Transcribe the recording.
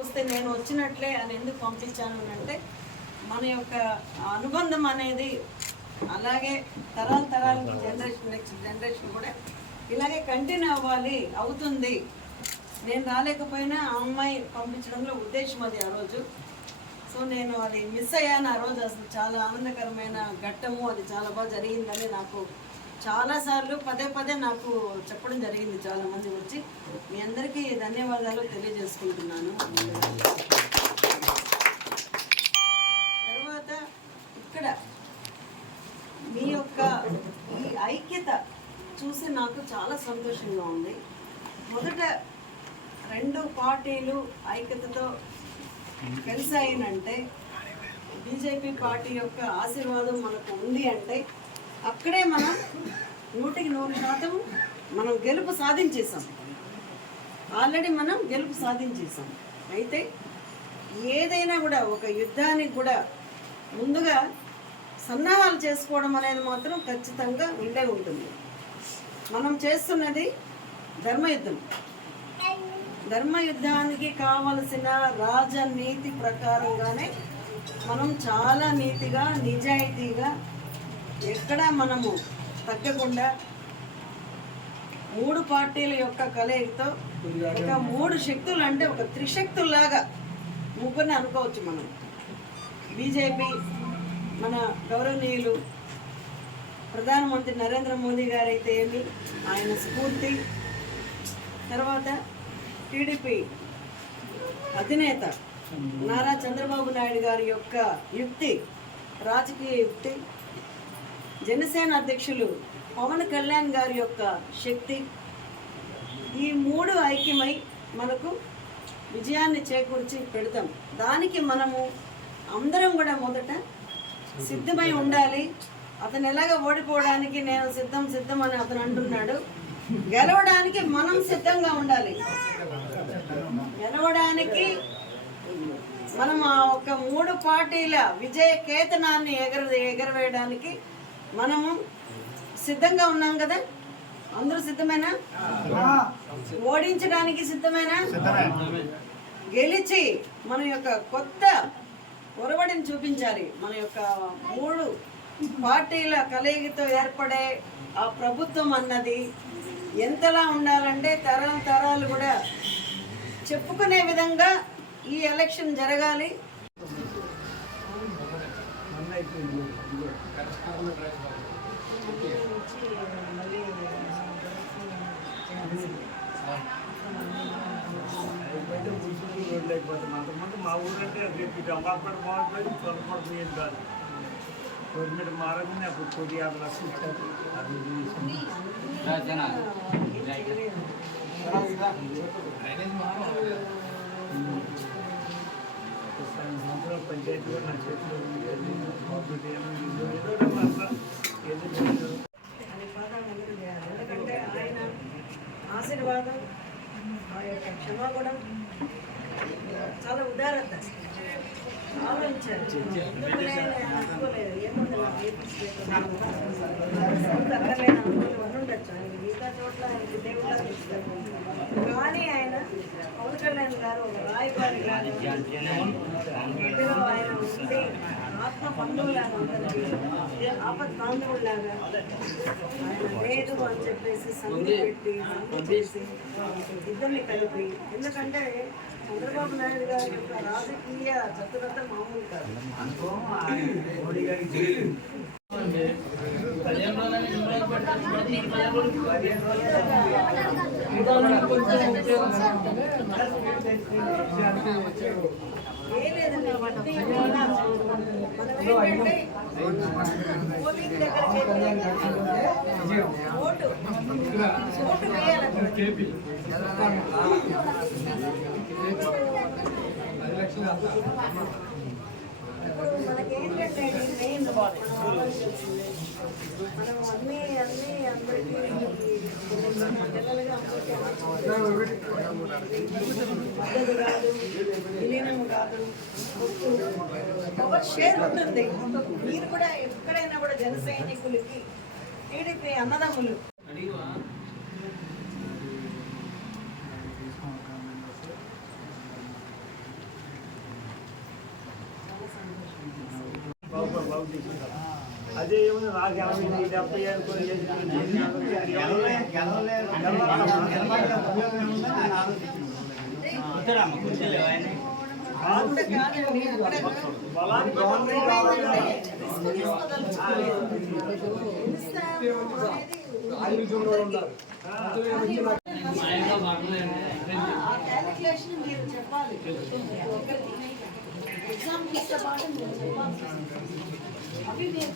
వస్తే నేను వచ్చినట్లే అని ఎందుకు పంపించాను అంటే మన యొక్క అనుబంధం అనేది అలాగే తరాలకి జనరేషన్ నెక్స్ట్ జనరేషన్ కూడా ఇలాగే కంటిన్యూ అవుతుంది. నేను రాలేకపోయినా ఆ అమ్మాయి పంపించడంలో ఉద్దేశం అది ఆ రోజు. సో నేను అది మిస్ అయ్యాను ఆ రోజు. అసలు చాలా ఆనందకరమైన ఘట్టము, అది చాలా బాగా జరిగిందని నాకు చాలాసార్లు పదే నాకు చెప్పడం జరిగింది. చాలామంది వచ్చి మీ అందరికీ ధన్యవాదాలు తెలియజేసుకుంటున్నాను. తర్వాత ఇక్కడ మీ యొక్క ఈ ఐక్యత చూసి నాకు చాలా సంతోషంగా ఉంది. మొదట 2 పార్టీలు ఐక్యతతో కలిసాయినంటే బీజేపీ పార్టీ యొక్క ఆశీర్వాదం మనకు ఉంది అంటే అక్కడే మనం 100% మనం గెలుపు సాధించేసాం. ఆల్రెడీ మనం గెలుపు సాధించేసాం. అయితే ఏదైనా కూడా ఒక యుద్ధానికి కూడా ముందుగా సన్నాహాలు చేసుకోవడం అనేది మాత్రం ఖచ్చితంగా ఉండే ఉంటుంది. మనం చేస్తున్నది ధర్మయుద్ధం. ధర్మయుద్ధానికి కావలసిన రాజనీతి ప్రకారంగానే మనం చాలా నీతిగా నిజాయితీగా ఎక్కడా మనము తగ్గకుండా 3 పార్టీల యొక్క కలయికతో ఒక 3 శక్తులు అంటే ఒక త్రిశక్తుల్లాగా ముగ్గురిని అనుకోవచ్చు మనం. బీజేపీ మన గౌరవనీయులు ప్రధానమంత్రి నరేంద్ర మోదీ గారైతే ఏమి ఆయన స్ఫూర్తి, తర్వాత టీడీపీ అధినేత నారా చంద్రబాబు నాయుడు గారి యొక్క యుక్తి, రాజకీయ యుక్తి, జనసేన అధ్యక్షులు పవన్ కళ్యాణ్ గారి యొక్క శక్తి, ఈ 3 ఐక్యమై మనకు విజయాన్ని చేకూర్చి పెడతాం. దానికి మనము అందరం కూడా మొదట సిద్ధమై ఉండాలి. అతను ఎలాగ ఓడిపోవడానికి నేను సిద్ధం అని అతను అంటున్నాడు. గెలవడానికి మనం సిద్ధంగా ఉండాలి. గెలవడానికి మనం ఆ ఒక 3 పార్టీల విజయ కేతనాన్ని ఎగరవేయడానికి మనము సిద్ధంగా ఉన్నాం కదా. అందరూ సిద్ధమేనా? ఓడించడానికి సిద్ధమేనా? గెలిచి మన యొక్క కొత్త ఒరవడిని చూపించాలి. మన యొక్క 3 పార్టీల కలయికతో ఏర్పడే ఆ ప్రభుత్వం అన్నది ఎంతలా ఉండాలంటే తరాలు కూడా చెప్పుకునే విధంగా ఈ ఎలక్షన్ జరగాలి. మా ఊరంటే అపార్ట్మెంట్ బాగుంటుంది, పొరపడిపోయేది కాదు. గవర్నమెంట్ మారగానే అప్పుడు 1,50 లక్షలు ఇచ్చారు. అది సంవత్సరం పంచాయతీ కూడా నా చేతిలో ఎందుకంటే ఆయన ఆశీర్వాదం, ఆ యొక్క క్షమాగుణం, చాలా ఉదారత ఆలోచించారు. అనుకోలేదు ఏముంది అక్కర్లేని అనుకూలం ఉండొచ్చు. ఆయన మిగతా చోట్ల ఆయనకి దేవుళ్ళ తెచ్చుతారు. కానీ ఆయన పవన్ కళ్యాణ్ గారు ఒక రాయబారి ఆయన ఉండి ఆత్మ బంధువులాగా ఉంటుంది, ఆపత్ బాంధవులాగా ఆయన లేదు అని చెప్పేసి సంధి చేసి ఇద్దరిని కలిపి. ఎందుకంటే చంద్రబాబు నాయుడు గారి యొక్క రాజకీయ చతురత మామూలు కాదు. మనకేంటంటే మెయిన్ మనం అన్నీ అందరికీ పద్ధతి కాదు, విలీనం కాదు, పవర్ షేర్ ఉంటుంది. మీరు కూడా ఎక్కడైనా కూడా జన సైనికులకి టీడీపీ అన్నదమ్ములు బాగు తీసుకుంటారు. అదే ఏమన్నా నాకు 80 70 అనుకుని అంతే కాదండి, బలానికి క్యాలిక్యులేషన్ మీరు చెప్పాలి. ఎగ్జాంపుల్స్తో పాటు మీరు చెప్పాలి. అవి మీరు